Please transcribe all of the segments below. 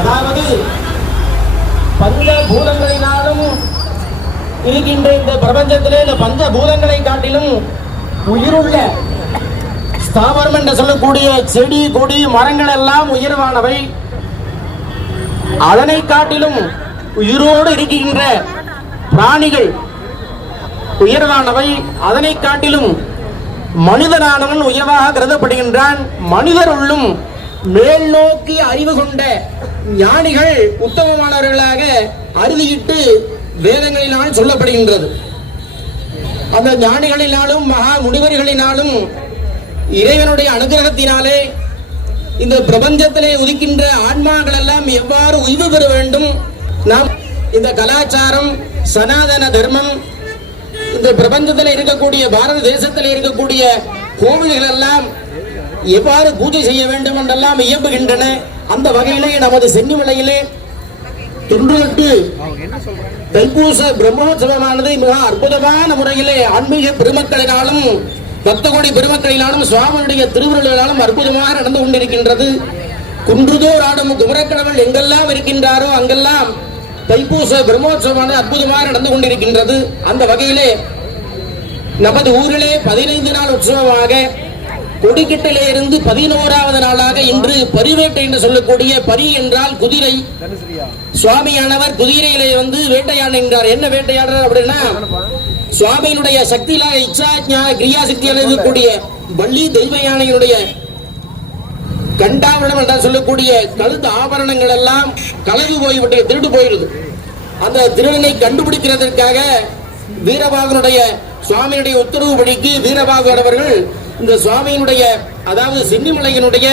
அதாவது பஞ்சபூதங்களினாலும் இருக்கின்ற இந்த பிரபஞ்சத்திலே இந்த பஞ்சபூதங்களை காட்டிலும் உயிருள்ள ஸ்தாவரம் என்று சொல்லக்கூடிய செடி கொடி மரங்கள் எல்லாம் உயர்வானவை. அதனை காட்டிலும் உயிரோடு இருக்கின்ற பிராணிகள் உயர்வானவை. அதனை காட்டிலும் மனிதனானவன் உயர்வாக கருதப்படுகின்றான். மனிதருள்ளும் மேல் நோக்கி அறிவு கொண்ட ஞானிகள் உத்தமமானவர்களாக அறுதியிட்டு வேதங்களினால் சொல்லப்படுகின்றது. அந்த ஞானிகளினாலும் மகா முனிவர்களினாலும் இறைவனுடைய அனுகிரகத்தினாலே இந்த பிரபஞ்சத்திலே உதிக்கின்ற ஆன்மாக்கள் எல்லாம் எவ்வாறு உய்வு பெற வேண்டும், நாம் இந்த கலாச்சாரம் சனாதன தர்மம் இந்த பிரபஞ்சத்தில் இருக்கக்கூடிய பாரத தேசத்தில் இருக்கக்கூடிய கோவில்கள் எல்லாம் எவ்வாறு பூஜை செய்ய வேண்டும் என்றெல்லாம் இயம்புகின்றன. அந்த வகையிலே நமது சென்னிமலையிலே தொன்று தைப்பூச பிரம்மோற்சவமானது மிக அற்புதமான முறையிலே ஆன்மீக பெருமக்களினாலும் பக்தகோடி பெருமக்களினாலும் சுவாமியுடைய திருவுருளாலும் அற்புதமாக நடந்து கொண்டிருக்கின்றது. குன்றுதோர் ஆடும் குமரக்கடவுள் எங்கெல்லாம் இருக்கின்றாரோ அங்கெல்லாம் தைப்பூச பிரம்மோற்சவமானது அற்புதமாக நடந்து கொண்டிருக்கின்றது. அந்த வகையிலே நமது ஊரிலே 15 நாள் உற்சவமாக கொடிக்கட்டிலே இருந்து 11வது நாளாக இன்று பரிவேட்டை என்று சொல்லக்கூடிய பரி என்றால் குதிரை. சுவாமியானவர் குதிரையிலே வந்து வேட்டையாடுகின்றார். என்ன வேட்டையாடுறார் அப்படின்னா, சுவாமியினுடைய சக்தியிலாக இச்சா கிரியா சக்தியாக இருக்கக்கூடிய வள்ளி தெய்வ யானையினுடைய கண்டாவரணம் என்றால் சொல்லக்கூடிய கழுத்து ஆபரணங்கள் எல்லாம் கலவு போய்விட்டு திருடு போயிடுது. அந்த திருடனை கண்டுபிடிக்கிறதற்காக வீரபாகனுடைய சுவாமியினுடைய உத்தரவுப்படிக்கு வீரபாகர் அவர்கள் இந்த சுவாமியினுடைய அதாவது சென்னிமலையினுடைய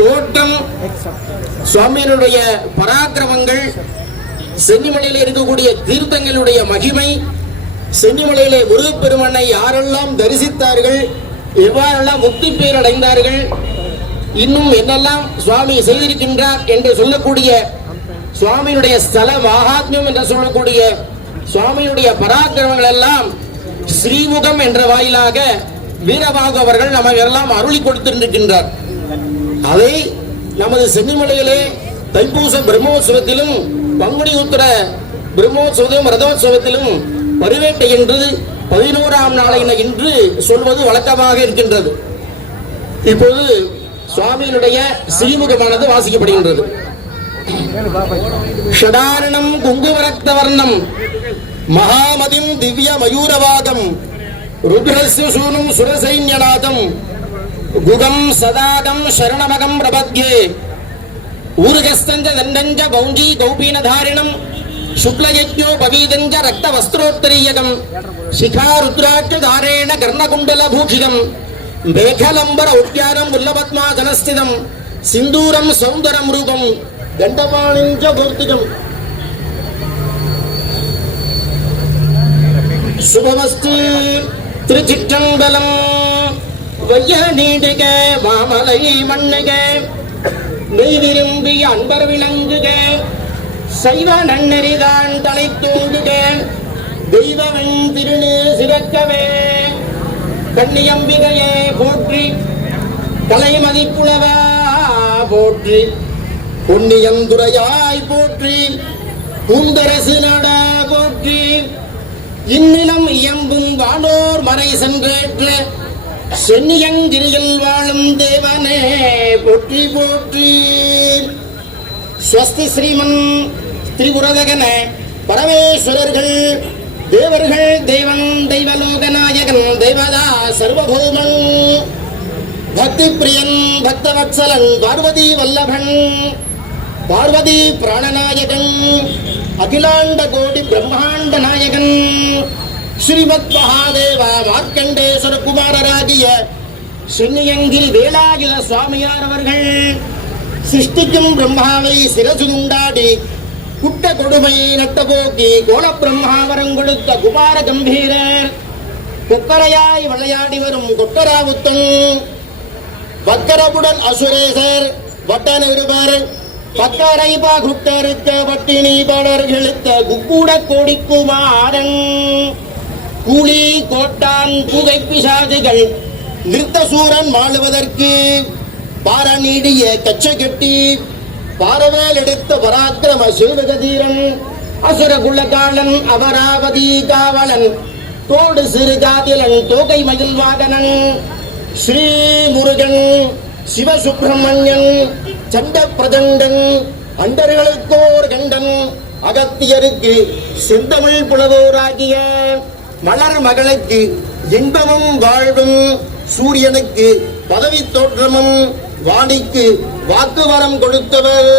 தோற்றம், சுவாமியினுடைய பராக்கிரமங்கள், சென்னிமலையில் இருக்கக்கூடிய தீர்த்தங்களுடைய மகிமை, சென்னிமலையிலே முருகப்பெருமனை யாரெல்லாம் தரிசித்தார்கள், எவ்வாறெல்லாம் முக்தி பேர் அடைந்தார்கள், இன்னும் என்னெல்லாம் சுவாமி செய்திருக்கின்றார் என்று சொல்லக்கூடிய சுவாமியுடைய ஸ்தல மகாத்மியம் என்று சொல்லக்கூடிய சுவாமியுடைய பராக்கிரமங்கள் எல்லாம் ஸ்ரீமுகம் என்ற வாயிலாக வீரபாகு அவர்கள் நமக்கு எல்லாம் அருளி கொடுத்திருக்கின்றார். அதை நமது சென்னிமலையிலே தைப்பூச பிரம்மோற்சவத்திலும் பங்குனி உத்திர பிரம்மோற்சவத்திலும் ரதோற்சவத்திலும் பரிவேட்டை என்று 11ஆம் நாளின இன்று சொல்வது வழக்கமாக இருக்கின்றது. இப்போது சுவாமியினுடைய ஸ்ரீமுகமானது வாசிக்கப்படுகின்றது. ஷடாரணம் குங்குமரக்த வர்ணம் மகாமதிம் திவ்ய மயூரவாதம் ருத்ரஸ்ய சூனும் சுரசைன்யநாதம் குகம் சதாகம் சரணமகம் பிரபத்யே ஊர்கஸ்தஞ்ச தண்டஞ்ச கௌஞ்சி கௌபீனதாரிணம் சுக்லயஜ்ஞோ பவீதஞ்ச ரக்த வஸ்திரோத்தரீயகம் சிகா ருத்ராட்ச தாரேண கர்ணகுண்டல பூஷிதம் மேகலம்பர உத்யானம் உல்லபத்மாதனஸ்திதம் சிந்தூரம் சௌந்தரம் ரூபம் தண்டபாணிஞ்ச பூர்த்திகம் சுபமஸ்து திருச்சிற்றம்பலம் வைய நீடுக மாமலை மண்ணுக மெய் விரும்பி அன்பர் விளங்குக சைவ நன்னெறிதான் தலை தூங்குக தெய்வவன் திருநு சிறக்கவே கண்ணியம்பிகையே போற்றி கலைமதிப்புலவா போற்றி பொன்னியந்துரையாய் போற்றி பூந்தரசு நாடா போற்றி இந்நிலம் இயம்பும் வானோர் மறை சென்றேற்ற சென்னியங்கிரியில் வாழும் தேவனே போற்றி போற்றி. ஸ்வஸ்தி ஸ்ரீமன் திரிபுரதகன பரமேஸ்வரர்கள் தேவர்கள் தேவன் தெய்வலோகநாயகன் தேவதா சர்வபூமன் பக்தி பிரியன் பக்தவத்சலன் பார்வதி வல்லபன் பார்வதி பிராணநாயகன் அகிலாண்ட கோடி பிரம்மாண்ட நாயகன் ஸ்ரீமத் மகாதேவா மார்க்கண்டேஸ்வர குமாரராகிய சென்னியங்கிரி வேலாயுத சுவாமியார் அவர்கள் சிருஷ்டிக்கும் பிரம்மாவை சிரசு உண்டாடி குட்ட கொடுமையை நட்டபோக்கி கோல பிரம்மாவரம் கொடுத்த குமார கம்பீரர் கொக்கரையாய் விளையாடி வரும் கொட்டராவுத்தன் வக்கரபுடன் அசுரேசர் வட்டனிருபர் பக்கரை பாகுட்டருத்த பட்டினி படர் இழுத்த குக்கூட கோடிக்குமாரன் கூலி கோட்டான் புகை பிசாதுகள் நிறுத்தசூரன் மாளுவதற்கு பார நீடிய கச்சை கட்டி பாரவேல் எடுத்த பராக்கிரம சிவகதீரன் அசுர குலகாலன் அமராவதி காவலன் தோடு சிறுகாதிலன் தோகை மயில் வாகனன் ஸ்ரீ முருகன் சிவசுப்பிரமணியன் சண்ட பிரதண்டன் அண்டர்களுக்கோர் கண்டன் அகத்தியருக்கு செந்தமிழ் புலவோராகிய மலர் மகளுக்கு இன்பமும் வாழ்வும் சூரியனுக்கு பதவி தோற்றமும் வாணிக்கு வாக்குவரம் கொடுத்தவர்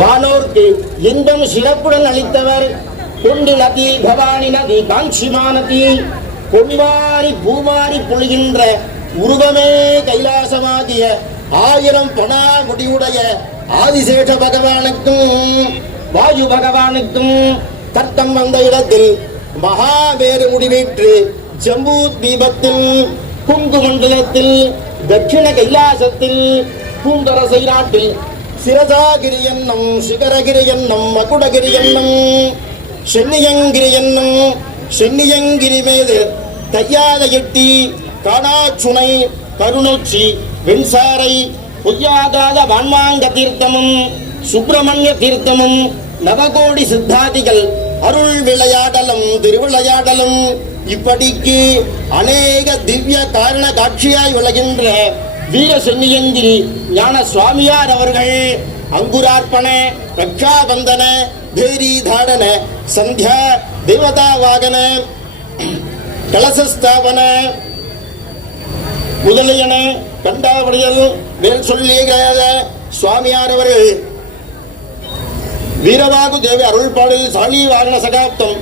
வானோர்க்கு இன்பம் சிறப்புடன் அளித்தவர் கொண்டு நதி பவானி நதி காஞ்சிமா நதி பொன்வாரி பூமாரி பொழிகின்ற உருவமே கைலாசமாகிய 1000 பணா முடிவுடைய ஆதிசேஷ பகவானுக்கும் வாயு பகவானுக்கும் தர்க்கம் வந்த இடத்தில் மகாவேறு முடிவேற்று ஜம்பூ தீபத்தில் குங்கு மண்டலத்தில் தட்சிண கைலாசத்தில் பூந்தரசை நாட்டில் சிரசாகிரி என்னும் சிகரகிரி என்னும் மகுடகிரி என்னும் சென்னியங்கிரி என்னும் சென்னியங்கிரி மீது தையாத எட்டி காணாச்சுனை கருணொச்சி வெண்சாரை பொய்யாகாத வான்மாங்க தீர்த்தமும் சுப்பிரமணிய தீர்த்தமும் நவகோடி சித்தாதிகள் அருள் விளையாடலும் திருவிளையாடலும் இப்படிக்கு அநேக திவ்ய காரண காட்சியாய் விளைகின்ற வீர சென்னியங்கிரி ஞான சுவாமியார் அவர்கள் அங்குரார்ப்பண ரக்ஷாபந்தன பேரி தாடன சந்தியா தேவதா வாகன கலசஸ்தாபன முதலியன கண்டாவடிகள் மேல் சொல்லிய சுவாமியார் அவர்கள் வீரவாகு தேவி அருள்பாடில் சாலி வாகன சகாப்தம்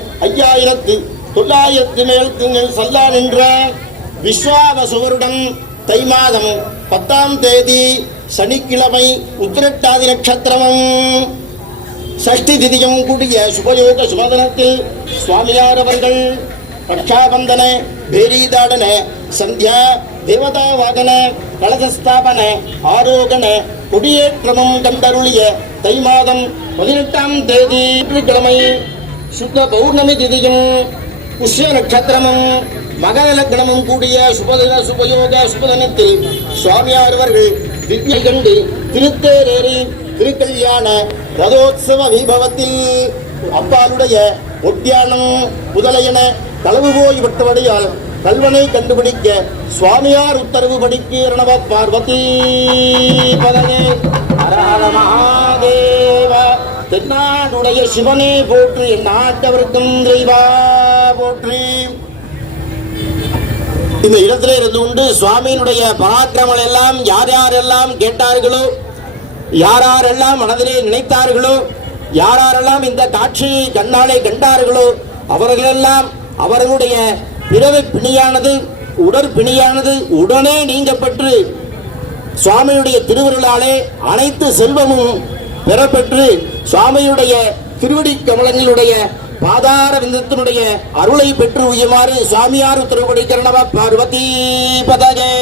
5900 மேல் சல்லா நின்ற விஸ்வாவசுவருடன் தை மாதம் 10ஆம் தேதி சனிக்கிழமை உத்திரட்டாதி நட்சத்திரமும் சஷ்டி திதியும் கூடிய சுபயோக சுபதனத்தில் சுவாமியார் அவர்கள் ரக்ஷாபந்தன பேரிதாடன சந்தியா தேவதா வாகன கலசஸ்தாபன ஆரோகண கொடியேற்றமும் கண்டருளிய தை மாதம் 18ஆம் தேதி கிழமை சுத்த பௌர்ணமி திதியும் புஷ்ய நட்சத்திரமும் மகர லக்னமும் கூடிய சுபயோக சுபதனத்தில் சுவாமியார் அவர்கள் திவ்ய கண்டு திருத்தேரேறி திருக்கல்யாண ரதோத்சவ வைபவத்தில் அப்பாலுடைய ஒட்டியானம் முதலையன களவு போய் விட்டபடியால் கல்வனை கண்டுபிடிக்க சுவாமியார் உத்தரவு படிக்கு ரணவ பார்வதி பதனே ஹரஹர மகாதேவ தென்னாடுடைய சிவனே போற்றி நாட்டவர்க்கும் தெய்வா போற்றி. இந்த இடத்திலே இருந்து கொண்டு சுவாமியினுடைய பராக்கிரமங்கள் எல்லாம் யார் யாரெல்லாம் கேட்டார்களோ, யாரெல்லாம் மனதிலே நினைத்தார்களோ, யாரெல்லாம் இந்த காட்சியை கண்ணாலே கண்டார்களோ அவர்களெல்லாம் அவர்களுடைய பிறவி பிணியானது உடற்பிணியானது உடனே நீங்கப்பெற்று சுவாமியுடைய திருவருளாலே அனைத்து செல்வமும் பெறப்பெற்று சுவாமியுடைய திருவடி கமலங்களுடைய பாதார விந்தத்தினுடைய அருளை பெற்று உயமாறு சுவாமியார் உத்தரவுபடி கரணவ பார்வதி பதகே.